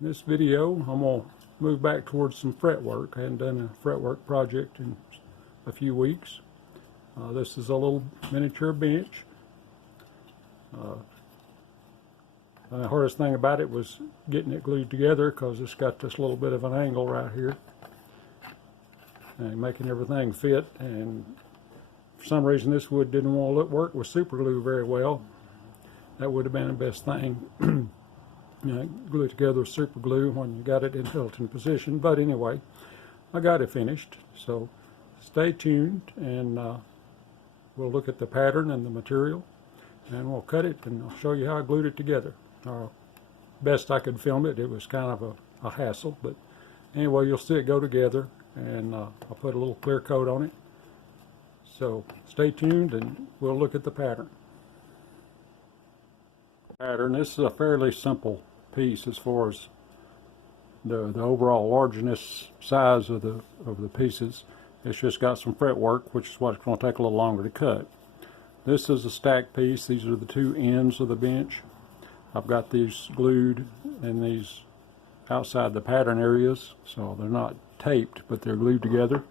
In this video, I'm going to move back towards some fretwork. I hadn't done a fretwork project in a few weeks. This is a little miniature bench. The hardest thing about it was getting it glued together because it's got this little bit of an angle right here and making everything fit. And for some reason this wood didn't want to work with super glue very well. That would have been the best thing. Glue it together with super glue when you got it in Hilton position. But anyway, I got it finished. So stay tuned, and we'll look at the pattern and the material, and we'll cut it, and I'll show you how I glued it together. Best I could film it. It was kind of a hassle, but anyway, you'll see it go together, and I'll put a little clear coat on it. So stay tuned, and we'll look at the pattern. This is a fairly simple piece as far as the overall largeness size of the pieces. It's just got some fretwork, which is what's going to take a little longer to cut. This is a stacked piece. These are the two ends of the bench. I've got these glued in these outside the pattern areas, so they're not taped, but they're glued together.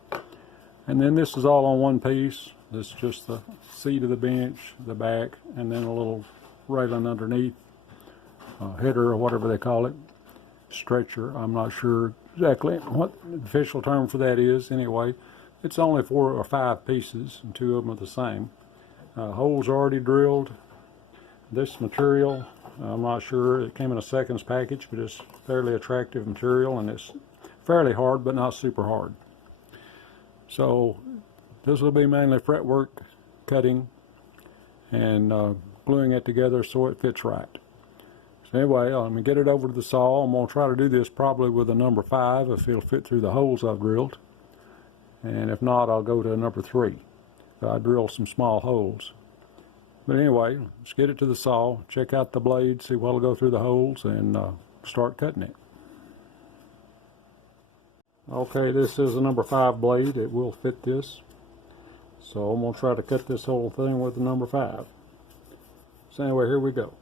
And then this is all on one piece. This is just the seat of the bench, the back, and then a little railing underneath, header or whatever they call it, stretcher. I'm not sure exactly what the official term for that is. Anyway, it's only 4 or 5 pieces, and 2 of them are the same. Holes are already drilled. This material, I'm not sure, it came in a seconds package, but it's fairly attractive material, and it's fairly hard but not super hard. So this will be mainly fretwork cutting and gluing it together so it fits right. So anyway, I'm going to get it over to the saw. I'm going to try to do this probably with a number 5 if it'll fit through the holes I've drilled. And if not, I'll go to a number 3. I drilled some small holes. But anyway, let's get it to the saw, check out the blade, see what'll go through the holes, and start cutting it. Okay, this is a number 5 blade. It will fit this. So I'm going to try to cut this whole thing with the number 5. So anyway, here we go.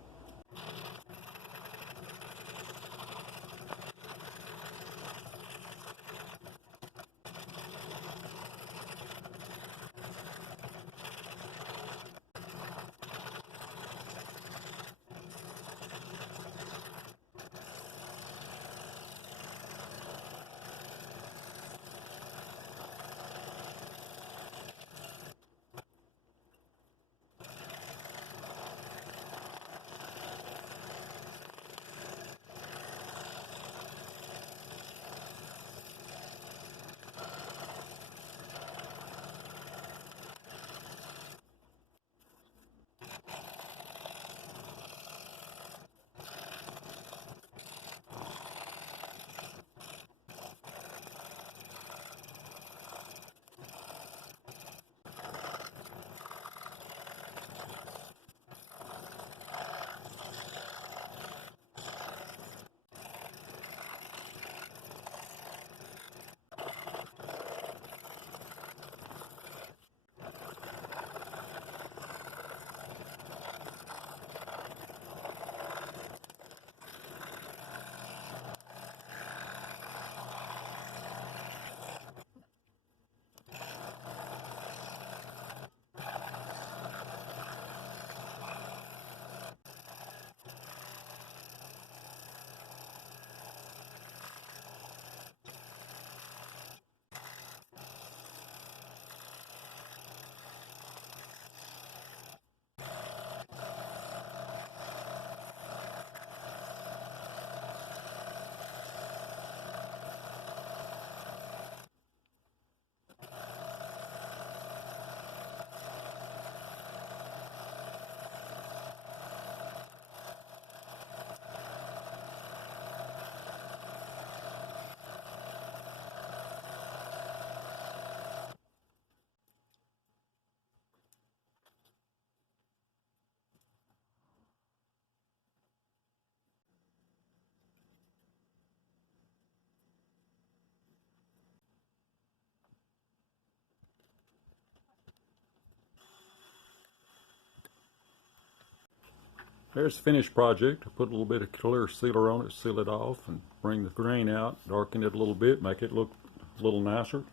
there's the finished project. I put a little bit of clear sealer on it, seal it off, and bring the grain out, darken it a little bit, make it look a little nicer.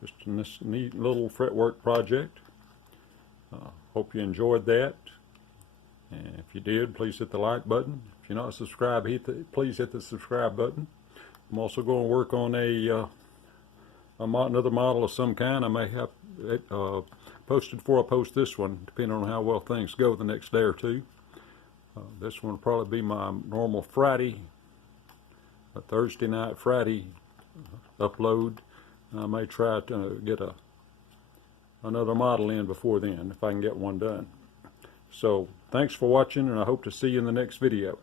Just a neat little fretwork project. Hope you enjoyed that. And if you did, please hit the like button. If you're not subscribed, please hit the subscribe button. I'm also going to work on another model of some kind. I may have it posted before I post this one, depending on how well things go the next day or two. This one will probably be my normal Friday, Thursday night, Friday upload. I may try to get another model in before then, if I can get one done. So, thanks for watching, and I hope to see you in the next video.